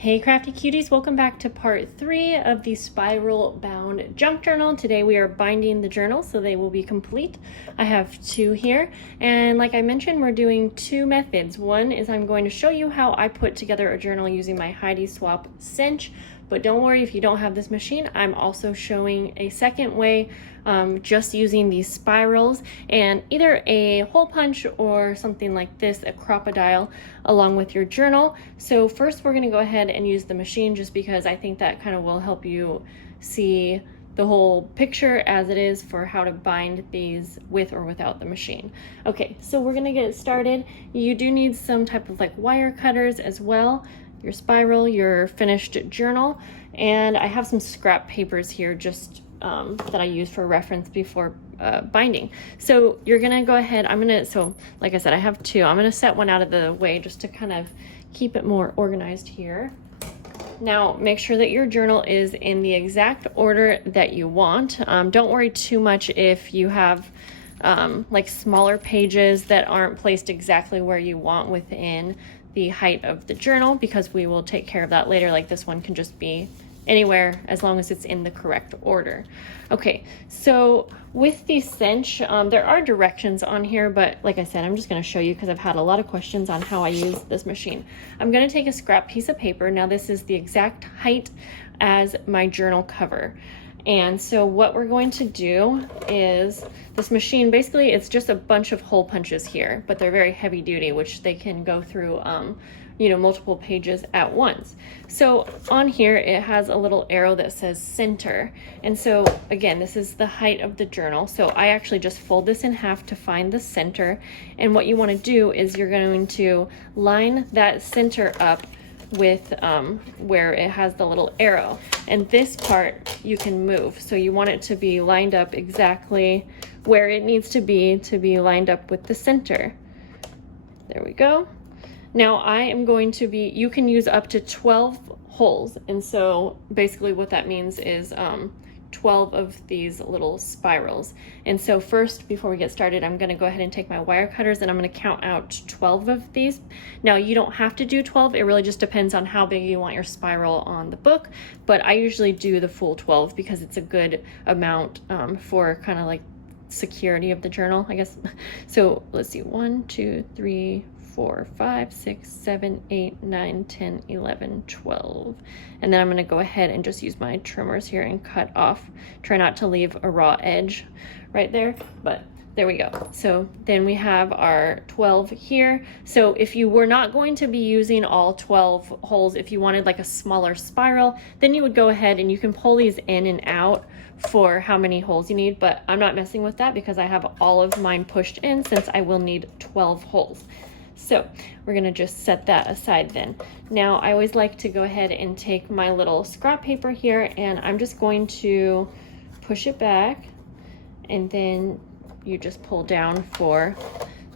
Hey crafty cuties, welcome back to part 3 of the spiral bound junk journal. Today we are binding the journal so they will be complete. I have 2 here, and like I mentioned, we're doing 2 methods. One is I'm going to show you how I put together a journal using my Heidi Swapp Cinch, but don't worry if you don't have this machine. I'm also showing a second way, just using these spirals and either a hole punch or something like this, a crocodile, along with your journal. So first we're going to go ahead and use the machine just because I think that kind of will help you see the whole picture as it is for how to bind these with or without the machine. Okay, so we're going to get started. You do need some type of like wire cutters as well, your spiral, your finished journal, and I have some scrap papers here just that I use for reference before binding. So you're gonna go ahead, so like I said, I have 2. I'm gonna set one out of the way just to kind of keep it more organized here. Now make sure that your journal is in the exact order that you want. Don't worry too much if you have like smaller pages that aren't placed exactly where you want within the height of the journal, because we will take care of that later. Like this one can just be anywhere as long as it's in the correct order. Okay, so with the cinch, there are directions on here, but like I said, I'm just going to show you because I've had a lot of questions on how I use this machine. I'm going to take a scrap piece of paper. Now this is the exact height as my journal cover. And so what we're going to do is, this machine, basically it's just a bunch of hole punches here, but they're very heavy duty, which they can go through multiple pages at once. So on here it has a little arrow that says center, and so again, this is the height of the journal. So I actually just fold this in half to find the center, and what you want to do is you're going to line that center up with where it has the little arrow, and this part you can move, so you want it to be lined up exactly where it needs to be lined up with the center. There we go. Now I am going to be, you can use up to 12 holes, and so basically what that means is 12 of these little spirals. And so first, before we get started, I'm going to go ahead and take my wire cutters and I'm going to count out 12 of these. Now you don't have to do 12, it really just depends on how big you want your spiral on the book, but I usually do the full 12 because it's a good amount for kind of like security of the journal, I guess. So let's see, 1, 2, 3, 4, 5, 6, 7, 8, 9, 10, 11, 12. And then I'm going to go ahead and just use my trimmers here and cut off. Try not to leave a raw edge right there, but there we go. So then we have our 12 here. So if you were not going to be using all 12 holes, if you wanted like a smaller spiral, then you would go ahead and you can pull these in and out for how many holes you need, but I'm not messing with that because I have all of mine pushed in since I will need 12 holes. So we're going to just set that aside then. Now I always like to go ahead and take my little scrap paper here, and I'm just going to push it back, and then you just pull down for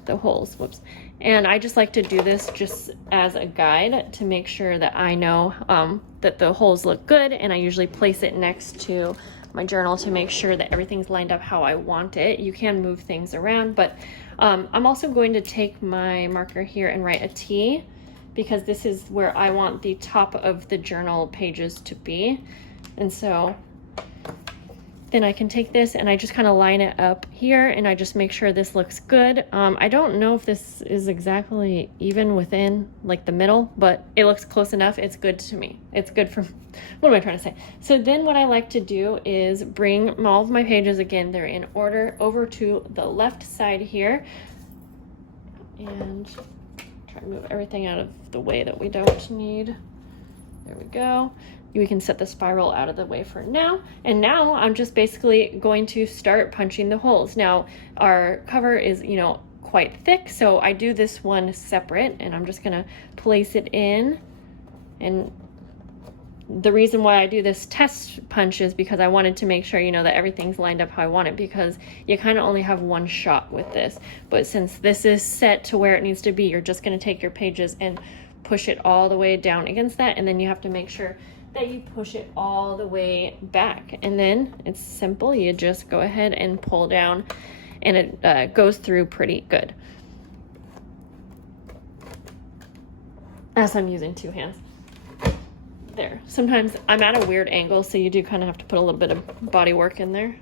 the holes. Whoops. And I just like to do this just as a guide to make sure that I know that the holes look good, and I usually place it next to my journal to make sure that everything's lined up how I want it. You can move things around, but I'm also going to take my marker here and write a T, because this is where I want the top of the journal pages to be. And so then I can take this and I just kind of line it up here, and I just make sure this looks good. I don't know if this is exactly even within like the middle, but it looks close enough. It's good to me. It's good for, what am I trying to say? So then what I like to do is bring all of my pages, again, they're in order, over to the left side here, and try to move everything out of the way that we don't need. There we go. We can set the spiral out of the way for now. And now I'm just basically going to start punching the holes. Now our cover is, quite thick, so I do this one separate, and I'm just gonna place it in. And the reason why I do this test punch is because I wanted to make sure, that everything's lined up how I want it, because you kind of only have one shot with this. But since this is set to where it needs to be, you're just gonna take your pages and push it all the way down against that, and then you have to make sure that you push it all the way back, and then it's simple. You just go ahead and pull down, and it goes through pretty good. As I'm using 2 hands. there. Sometimes I'm at a weird angle, so you do kind of have to put a little bit of body work in there.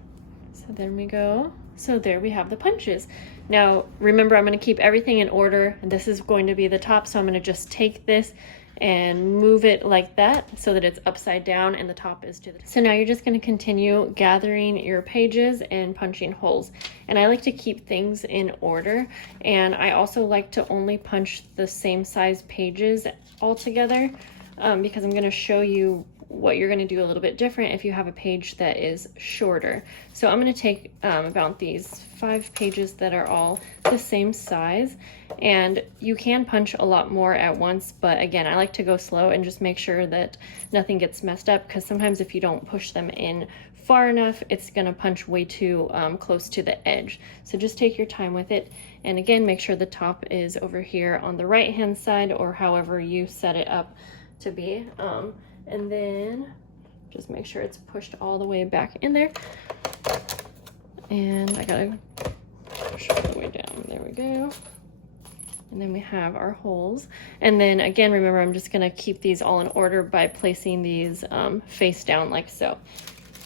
So there we go. So there we have the punches. Now remember, I'm going to keep everything in order, and this is going to be the top, so I'm going to just take this and move it like that so that it's upside down and the top is to the top. So now you're just going to continue gathering your pages and punching holes. And I like to keep things in order, and I also like to only punch the same size pages all together because I'm going to show you what you're going to do a little bit different if you have a page that is shorter. So I'm going to take about these 5 pages that are all the same size, and you can punch a lot more at once, but again, I like to go slow and just make sure that nothing gets messed up, because sometimes if you don't push them in far enough, it's going to punch way too close to the edge. So just take your time with it, and again, make sure the top is over here on the right hand side or however you set it up to be. And then just make sure it's pushed all the way back in there. And I gotta push all the way down. There we go. And then we have our holes. And then again, remember, I'm just gonna keep these all in order by placing these face down like so.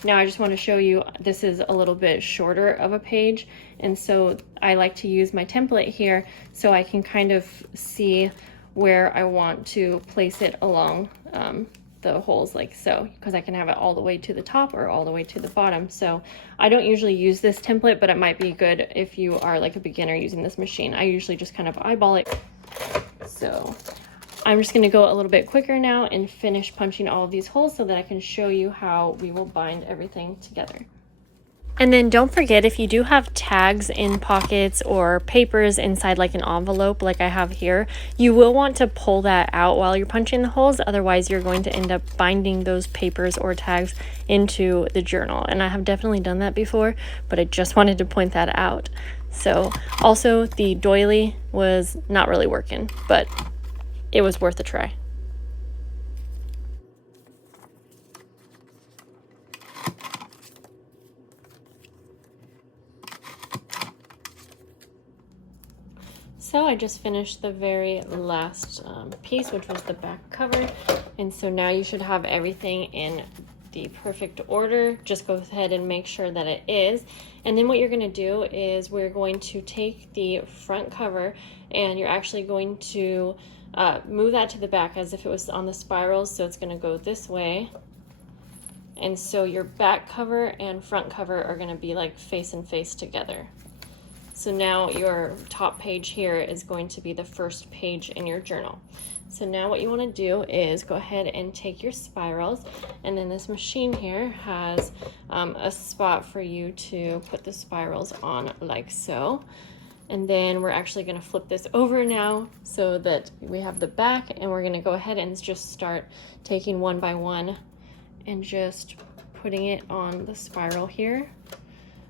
Now I just want to show you, this is a little bit shorter of a page, and so I like to use my template here so I can kind of see where I want to place it along the holes like so, because I can have it all the way to the top or all the way to the bottom. So I don't usually use this template, but it might be good if you are like a beginner using this machine. I usually just kind of eyeball it. So I'm just going to go a little bit quicker now and finish punching all of these holes so that I can show you how we will bind everything together. And then don't forget, if you do have tags in pockets or papers inside like an envelope like I have here, you will want to pull that out while you're punching the holes. Otherwise, you're going to end up binding those papers or tags into the journal. And I have definitely done that before, but I just wanted to point that out. So also the doily was not really working, but it was worth a try. So I just finished the very last piece, which was the back cover. And so now you should have everything in the perfect order. Just go ahead and make sure that it is. And then what you're gonna do is we're going to take the front cover and you're actually going to move that to the back as if it was on the spirals. So it's gonna go this way. And so your back cover and front cover are gonna be like face and face together. So now your top page here is going to be the first page in your journal. So now what you want to do is go ahead and take your spirals, and then this machine here has a spot for you to put the spirals on like so. And then we're actually going to flip this over now so that we have the back, and we're going to go ahead and just start taking one by one and just putting it on the spiral here.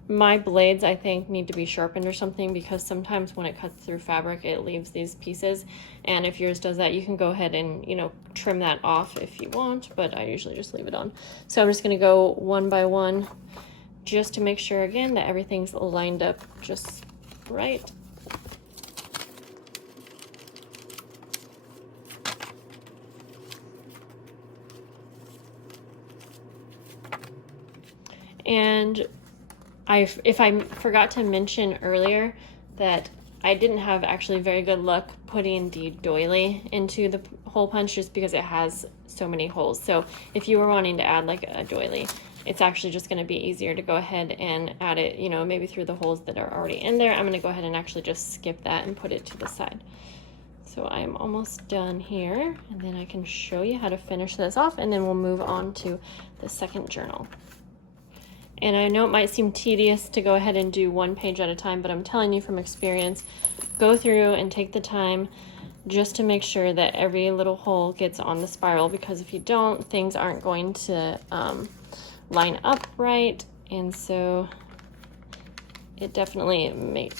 My blades, I think, need to be sharpened or something, because sometimes when it cuts through fabric, it leaves these pieces. And if yours does that, you can go ahead and, you know, trim that off if you want, but I usually just leave it on. So I'm just going to go one by one just to make sure, again, that everything's lined up just right. And if I forgot to mention earlier that I didn't have actually very good luck putting the doily into the hole punch just because it has so many holes. So if you were wanting to add like a doily, it's actually just going to be easier to go ahead and add it, you know, maybe through the holes that are already in there. I'm going to go ahead and actually just skip that and put it to the side. So I'm almost done here, and then I can show you how to finish this off, and then we'll move on to the second journal. And I know it might seem tedious to go ahead and do one page at a time, but I'm telling you from experience, go through and take the time just to make sure that every little hole gets on the spiral, because if you don't, things aren't going to line up right. And so it definitely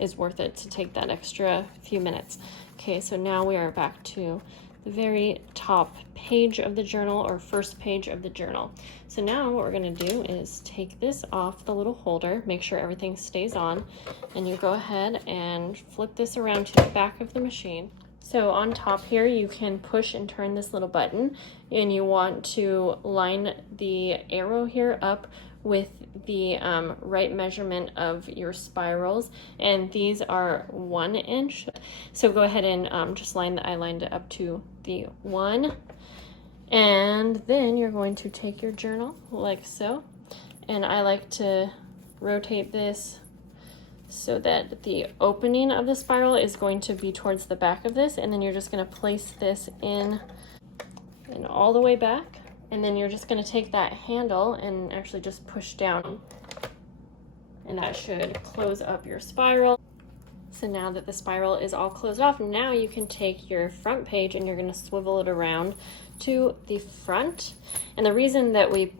is worth it to take that extra few minutes. Okay, so now we are back to the very top page of the journal, or first page of the journal. So now what we're going to do is take this off the little holder, make sure everything stays on, and you go ahead and flip this around to the back of the machine. So on top here, you can push and turn this little button, and you want to line the arrow here up with the right measurement of your spirals, and these are 1 inch. So go ahead and just I lined it up to the 1, and then you're going to take your journal like so, and I like to rotate this so that the opening of the spiral is going to be towards the back of this, and then you're just going to place this in and all the way back, and then you're just going to take that handle and actually just push down, and that should close up your spiral. So now that the spiral is all closed off, now you can take your front page and you're going to swivel it around to the front. And the reason that we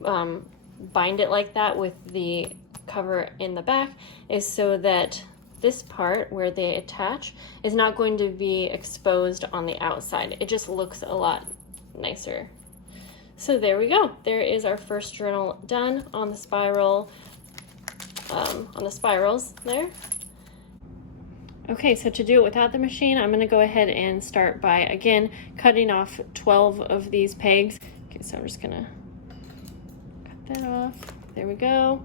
bind it like that with the cover in the back is so that this part where they attach is not going to be exposed on the outside. It just looks a lot nicer. So there we go. There is our first journal done on the spiral, on the spirals there. Okay, so to do it without the machine, I'm going to go ahead and start by, again, cutting off 12 of these pegs. Okay, so I'm just going to cut that off. There we go.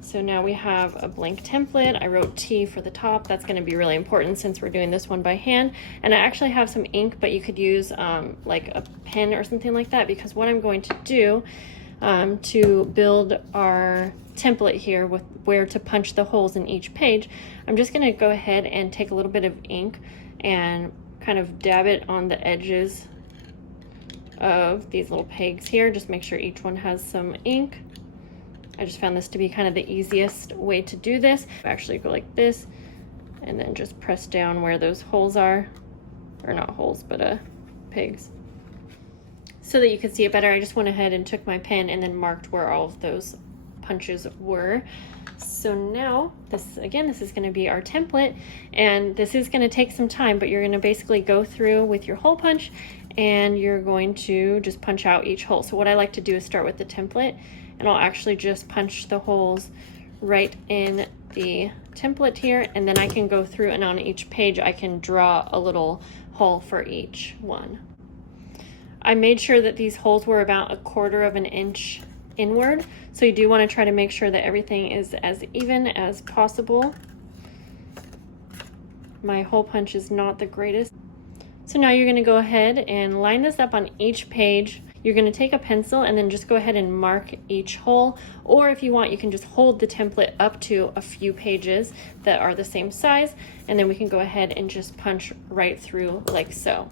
So now we have a blank template. I wrote T for the top. That's going to be really important since we're doing this one by hand. And I actually have some ink, but you could use like a pen or something like that, because what I'm going to do to build our template here with where to punch the holes in each page, I'm just going to go ahead and take a little bit of ink and kind of dab it on the edges of these little pegs here. Just make sure each one has some ink. I just found this to be kind of the easiest way to do this. Actually go like this and then just press down where those holes are, or not holes, but pegs. So that you can see it better, I just went ahead and took my pen and then marked where all of those punches were. So now this is going to be our template, and this is going to take some time, but you're going to basically go through with your hole punch and you're going to just punch out each hole. So what I like to do is start with the template, and I'll actually just punch the holes right in the template here, and then I can go through and on each page I can draw a little hole for each one. I made sure that these holes were about 1/4 of an inch inward, so you do want to try to make sure that everything is as even as possible. My hole punch is not the greatest. So now you're going to go ahead and line this up on each page. You're going to take a pencil and then just go ahead and mark each hole, or if you want, you can just hold the template up to a few pages that are the same size, and then we can go ahead and just punch right through like so.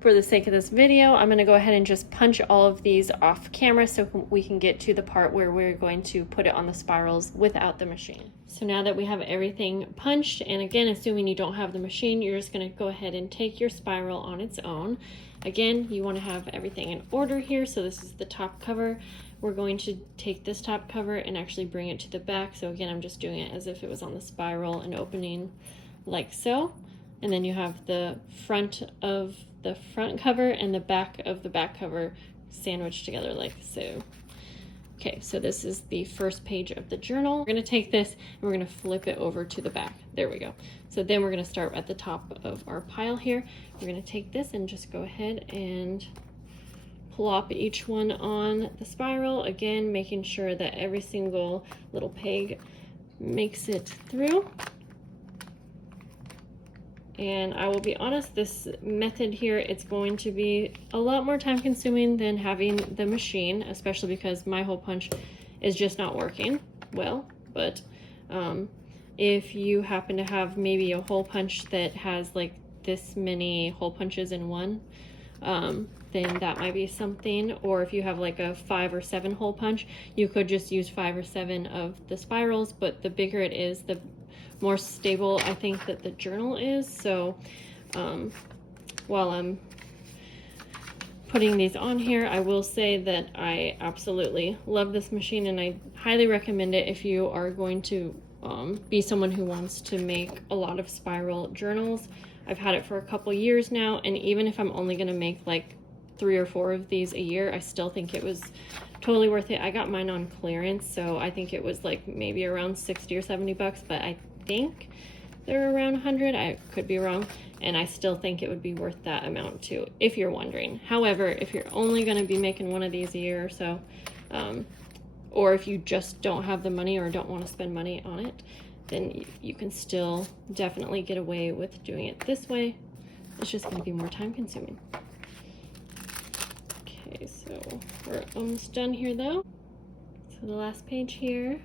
For the sake of this video, I'm going to go ahead and just punch all of these off camera so we can get to the part where we're going to put it on the spirals without the machine. So now that we have everything punched, and again, assuming you don't have the machine, you're just going to go ahead and take your spiral on its own. Again, you want to have everything in order here. So this is the top cover. We're going to take this top cover and actually bring it to the back. So again, I'm just doing it as if it was on the spiral and opening like so. And then you have the front of the front cover and the back of the back cover sandwiched together like so. Okay, so this is the first page of the journal. We're going to take this and we're going to flip it over to the back. There we go. So then we're going to start at the top of our pile here. We're going to take this and just go ahead and plop each one on the spiral. Again, making sure that every single little peg makes it through. And I will be honest, this method here, it's going to be a lot more time consuming than having the machine, especially because my hole punch is just not working well. But if you happen to have maybe a hole punch that has like this many hole punches in one, then that might be something. Or if you have like a 5 or 7 hole punch, you could just use 5 or 7 of the spirals, but the bigger it is, the more stable I think that the journal is. So while I'm putting these on here, I will say that I absolutely love this machine, and I highly recommend it if you are going to be someone who wants to make a lot of spiral journals. I've had it for a couple years now, and even if I'm only going to make like 3 or 4 of these a year, I still think it was totally worth it. I got mine on clearance, so I think it was like maybe around 60 or 70 bucks, but I think they're around 100. I could be wrong, and I still think it would be worth that amount too, if you're wondering. However, if you're only going to be making one of these a year or so, or if you just don't have the money or don't want to spend money on it, then you can still definitely get away with doing it this way. It's just going to be more time consuming. Okay, so we're almost done here though. So the last page here.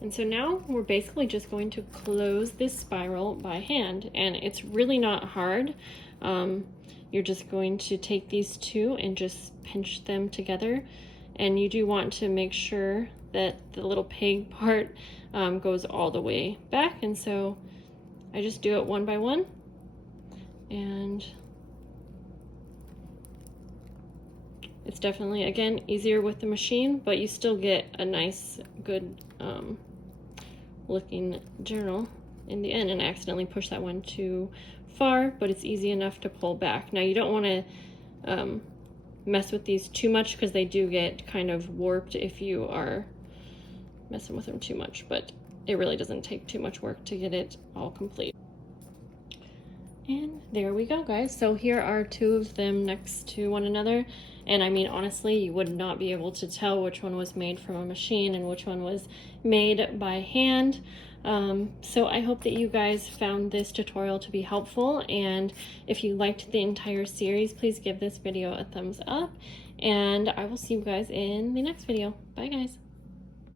And so now we're basically just going to close this spiral by hand, and it's really not hard. You're just going to take these two and just pinch them together, and you do want to make sure that the little peg part goes all the way back, and so I just do it one by one, and it's definitely, again, easier with the machine, but you still get a nice, good looking journal in the end. And I accidentally pushed that one too far, but it's easy enough to pull back. Now you don't want to mess with these too much because they do get kind of warped if you are messing with them too much, but it really doesn't take too much work to get it all complete. And there we go, guys. So here are two of them next to one another. And I mean, honestly, you would not be able to tell which one was made from a machine and which one was made by hand. So I hope that you guys found this tutorial to be helpful. And if you liked the entire series, please give this video a thumbs up. And I will see you guys in the next video. Bye, guys.